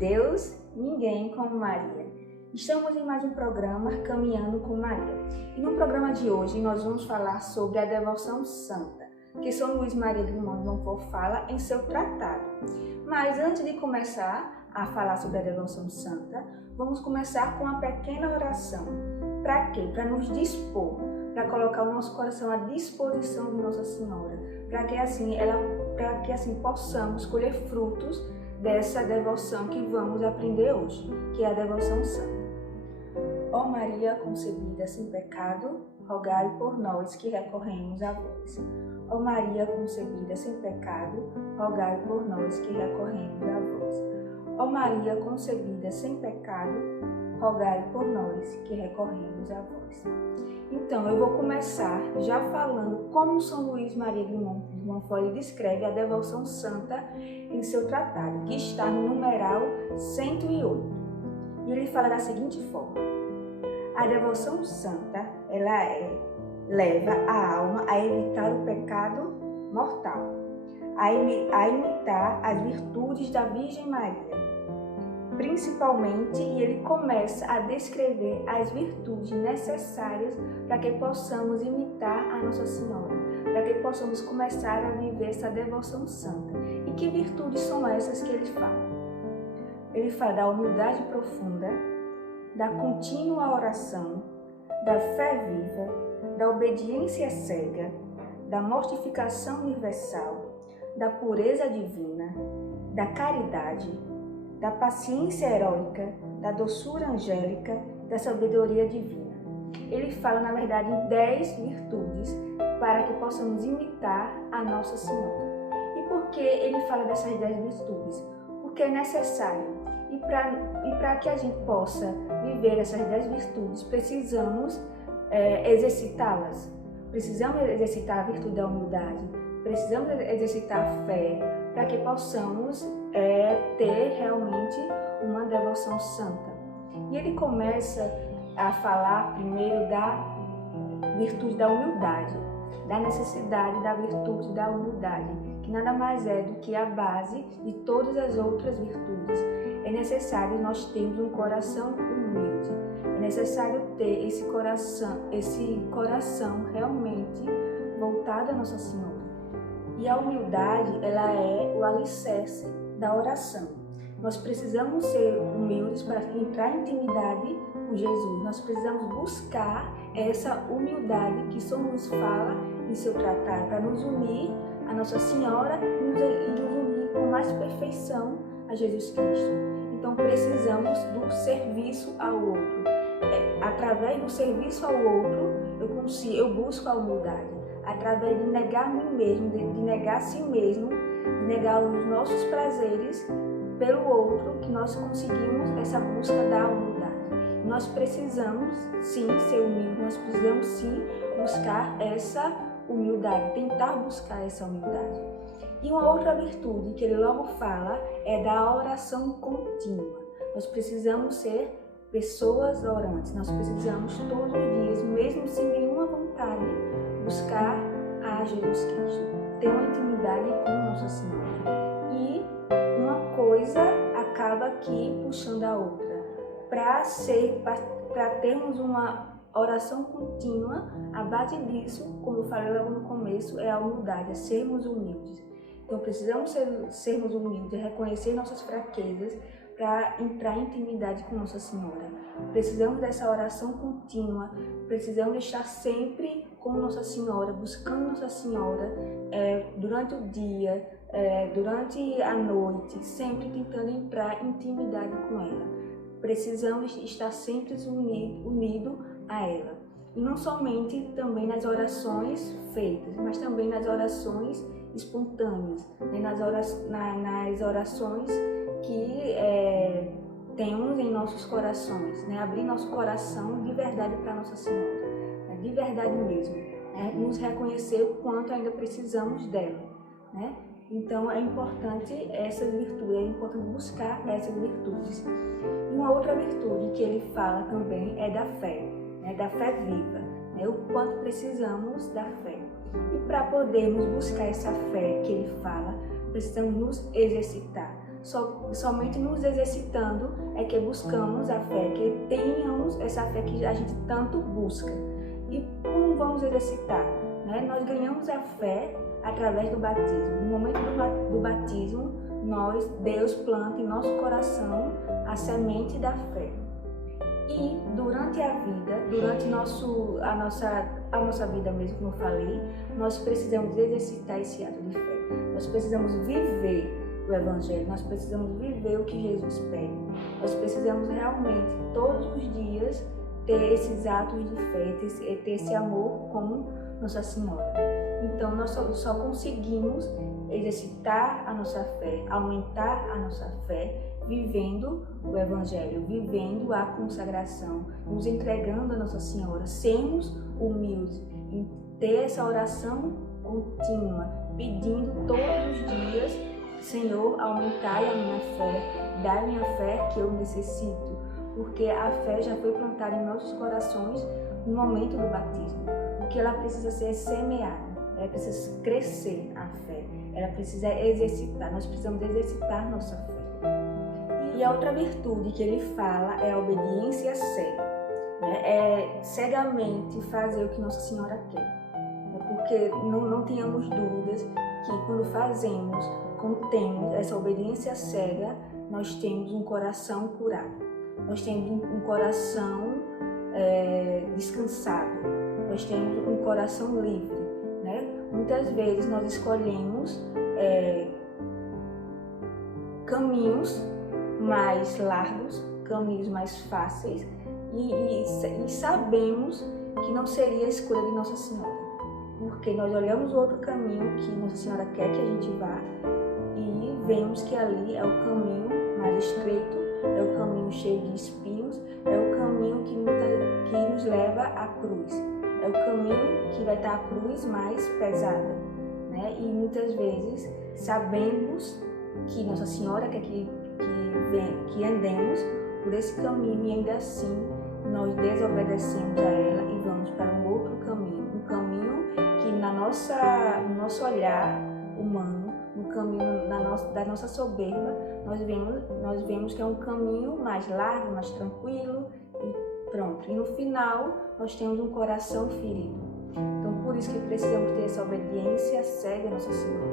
Deus, ninguém como Maria. Estamos em mais um programa Caminhando com Maria. E no programa de hoje nós vamos falar sobre a devoção santa, que São Luís Maria de Montfort fala em seu tratado. Mas antes de começar a falar sobre a devoção santa, vamos começar com uma pequena oração. Para quê? Para nos dispor, para colocar o nosso coração à disposição de Nossa Senhora, para que assim possamos colher frutos dessa devoção que vamos aprender hoje, que é a devoção santa. Ó Maria concebida sem pecado, rogai por nós que recorremos a vós. Ó Maria concebida sem pecado, rogai por nós que recorremos a vós. Ó Maria concebida sem pecado, rogai por nós que recorremos a vós. Então, eu vou começar já falando como São Luís Maria de Montfort descreve a devoção santa em seu tratado, que está no numeral 108. E ele fala da seguinte forma: a devoção santa, leva a alma a evitar o pecado mortal, a imitar as virtudes da Virgem Maria, principalmente, e ele começa a descrever as virtudes necessárias para que possamos imitar a Nossa Senhora, para que possamos começar a viver essa devoção santa. E que virtudes são essas que ele fala? Ele fala da humildade profunda, da contínua oração, da fé viva, da obediência cega, da mortificação universal, da pureza divina, da caridade, da paciência heróica, da doçura angélica, da sabedoria divina. Ele fala, na verdade, 10 virtudes para que possamos imitar a Nossa Senhora. E por que ele fala dessas 10 virtudes? Porque é necessário. E para que a gente possa viver essas 10 virtudes, precisamos exercitá-las. Precisamos exercitar a virtude da humildade, precisamos exercitar a fé, para que possamos ter realmente uma devoção santa. E ele começa a falar primeiro da virtude da humildade, da necessidade da virtude da humildade, que nada mais é do que a base de todas as outras virtudes. É necessário nós termos um coração humilde, é necessário ter esse coração realmente voltado a Nossa Senhora. E a humildade, ela é o alicerce da oração. Nós precisamos ser humildes para entrar em intimidade com Jesus. Nós precisamos buscar essa humildade que São Luís fala em seu tratado, para nos unir a Nossa Senhora e nos unir com mais perfeição a Jesus Cristo. Então precisamos do serviço ao outro. Através do serviço ao outro, eu busco a humildade. Através de negar a mim mesmo, de negar a si mesmo, de negar os nossos prazeres pelo outro, que nós conseguimos essa busca da humildade. Nós precisamos sim ser humildes, nós precisamos sim buscar essa humildade, tentar buscar essa humildade. E uma outra virtude que ele logo fala é da oração contínua. Nós precisamos ser pessoas orantes, nós precisamos todos os dias, mesmo sem nenhuma vontade, buscar a Jesus Cristo, ter uma intimidade com Nossa Senhora. E uma coisa acaba aqui puxando a outra. Para termos uma oração contínua, a base disso, como eu falei logo no começo, é a humildade, é sermos humildes. Então precisamos sermos humildes, reconhecer nossas fraquezas para entrar em intimidade com Nossa Senhora. Precisamos dessa oração contínua, precisamos estar sempre com Nossa Senhora, buscando Nossa Senhora durante o dia, durante a noite, sempre tentando entrar em intimidade com ela. Precisamos estar sempre unidos a ela. E não somente também nas orações feitas, mas também nas orações espontâneas, né? nas orações que temos em nossos corações, né? Abrir nosso coração de verdade para Nossa Senhora, né? De verdade mesmo, né? Nos reconhecer o quanto ainda precisamos dela, né? Então é importante essas virtudes, é importante buscar essas virtudes. E uma outra virtude que ele fala também é da fé, né? Da fé viva, né? O quanto precisamos da fé. E para podermos buscar essa fé que ele fala, precisamos nos exercitar. somente nos exercitando é que buscamos a fé, que tenhamos essa fé que a gente tanto busca. E como vamos exercitar? Né? Nós ganhamos a fé através do batismo. No momento do batismo, Deus planta em nosso coração a semente da fé. E durante a vida, durante a nossa vida mesmo, como eu falei, nós precisamos exercitar esse ato de fé. Nós precisamos viver o Evangelho, nós precisamos viver o que Jesus pede. Nós precisamos realmente, todos os dias, ter esses atos de fé, ter esse amor como Nossa Senhora. Então, nós só conseguimos exercitar a nossa fé, aumentar a nossa fé, vivendo o Evangelho, vivendo a consagração, nos entregando a Nossa Senhora, sermos humildes, em ter essa oração contínua, pedindo todos os dias: Senhor, aumentai a minha fé, dai-me a fé que eu necessito, porque a fé já foi plantada em nossos corações no momento do batismo. O que ela precisa ser semeada, ela precisa crescer a fé, ela precisa exercitar, nós precisamos exercitar nossa fé. E a outra virtude que ele fala é a obediência cega, né? É cegamente fazer o que Nossa Senhora quer, porque não tenhamos dúvidas que quando fazemos, quando temos essa obediência cega, nós temos um coração curado, nós temos um coração descansado, nós temos um coração livre, né? Muitas vezes nós escolhemos caminhos mais largos, caminhos mais fáceis e sabemos que não seria a escolha de Nossa Senhora, porque nós olhamos o outro caminho que Nossa Senhora quer que a gente vá e vemos que ali é o caminho mais estreito, é o caminho cheio de espinhos, é o caminho que nos leva à cruz, é o caminho que vai estar a cruz mais pesada, né? E muitas vezes sabemos que Nossa Senhora quer que andemos por esse caminho e ainda assim nós desobedecemos a ela e vamos para um outro caminho, um caminho que no nosso olhar humano, no caminho da nossa soberba, nós vemos que é um caminho mais largo, mais tranquilo e pronto. E no final nós temos um coração ferido. Então por isso que precisamos ter essa obediência cega a Nossa Senhora,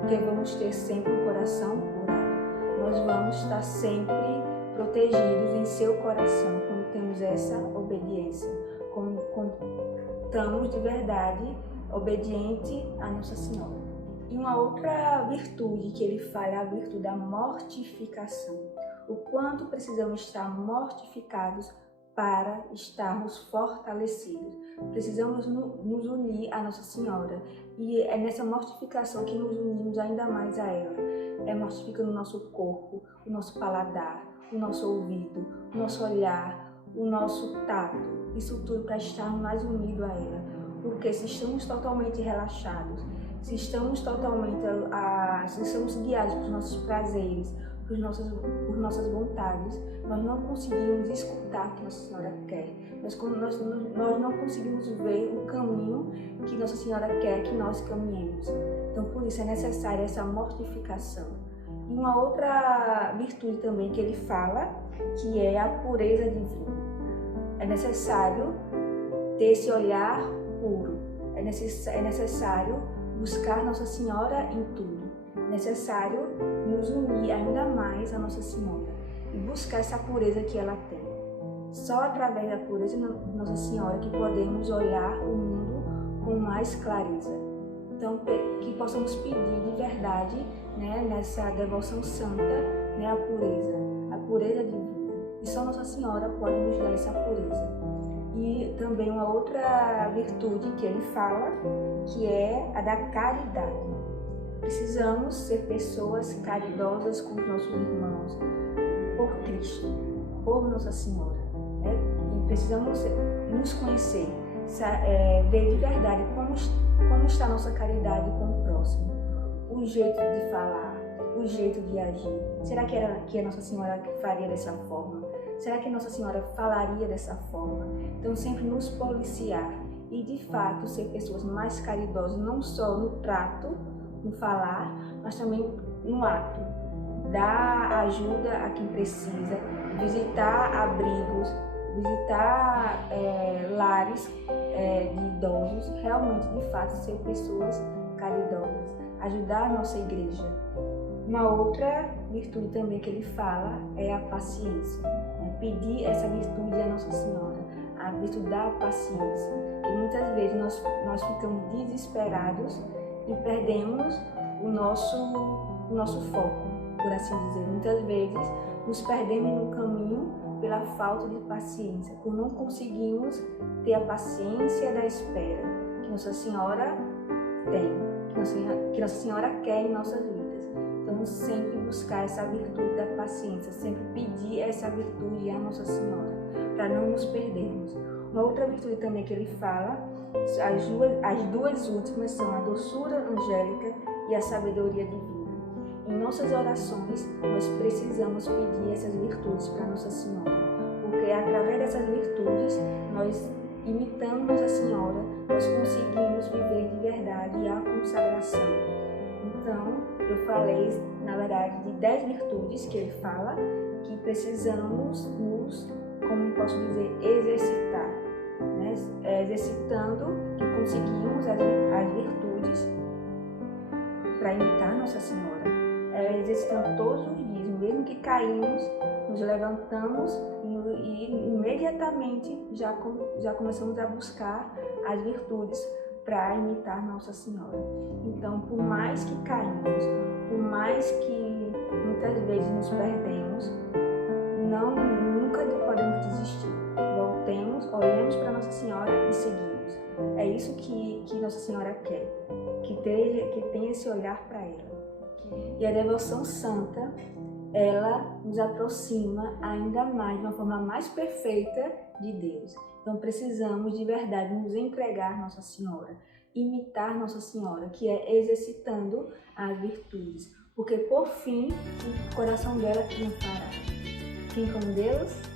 porque vamos ter sempre um coração curado. Nós vamos estar sempre protegidos em seu coração quando temos essa obediência, quando estamos de verdade obediente a Nossa Senhora. E uma outra virtude que ele fala é a virtude da mortificação. O quanto precisamos estar mortificados para estarmos fortalecidos. Precisamos nos unir a Nossa Senhora e é nessa mortificação que nos unimos ainda mais a ela. É mortificando o nosso corpo, o nosso paladar, o nosso ouvido, o nosso olhar, o nosso tato. Isso tudo para estarmos mais unidos a ela. Porque se estamos totalmente relaxados, se estamos guiados por nossos prazeres, por nossas vontades, nós não conseguimos escutar o que Nossa Senhora quer. Nós não conseguimos ver o caminho que Nossa Senhora quer que nós caminhemos. Então, por isso é necessária essa mortificação. E uma outra virtude também que ele fala, que é a pureza divina. É necessário ter esse olhar puro. É necessário buscar Nossa Senhora em tudo. É necessário nos unir ainda mais a Nossa Senhora e buscar essa pureza que ela tem. Só através da pureza de Nossa Senhora que podemos olhar o mundo com mais clareza. Então, que possamos pedir de verdade, né, nessa devoção santa, né, a pureza divina. E só Nossa Senhora pode nos dar essa pureza. E também uma outra virtude que ele fala, que é a da caridade. Precisamos ser pessoas caridosas com os nossos irmãos, por Cristo, por Nossa Senhora. Né? E precisamos nos conhecer, ver de verdade como está a nossa caridade com o próximo, o jeito de falar, o jeito de agir. Será que a Nossa Senhora faria dessa forma? Será que Nossa Senhora falaria dessa forma? Então sempre nos policiar e de fato ser pessoas mais caridosas, não só no trato, no falar, mas também no ato. dar ajuda a quem precisa, visitar abrigos, visitar lares de idosos, realmente, de fato, ser pessoas caridosas, ajudar a nossa igreja. Uma outra virtude também que ele fala é a paciência, né? Pedir essa virtude à Nossa Senhora, a virtude da paciência. E muitas vezes nós ficamos desesperados e perdemos o nosso foco, por assim dizer. Muitas vezes nos perdemos no caminho pela falta de paciência, por não conseguirmos ter a paciência da espera que Nossa Senhora tem, que Nossa Senhora quer em nossas vidas. Então, sempre buscar essa virtude da paciência, sempre pedir essa virtude à Nossa Senhora, para não nos perdermos. Uma outra virtude também que ele fala, as duas últimas são a doçura angélica e a sabedoria divina. Em nossas orações, nós precisamos pedir essas virtudes para Nossa Senhora, porque através dessas virtudes, nós imitando Nossa Senhora, nós conseguimos viver de verdade a consagração. Então, eu falei, na verdade, de 10 virtudes que ele fala, que precisamos nos, como posso dizer, exercitar, né? Exercitando que conseguimos as virtudes para imitar Nossa Senhora. Exercitando todos os dias, mesmo que caímos, nos levantamos e imediatamente já começamos a buscar as virtudes para imitar Nossa Senhora. Então, por mais que caímos, por mais que muitas vezes nos perdemos, nunca podemos desistir. Voltemos, olhemos para Nossa Senhora e seguimos. É isso que Nossa Senhora quer, que tenha esse olhar para ela. E a devoção santa, ela nos aproxima ainda mais, de uma forma mais perfeita de Deus. Então precisamos de verdade nos entregar a Nossa Senhora, imitar Nossa Senhora, que é exercitando as virtudes, porque por fim o coração dela triunfará. Fiquem com Deus.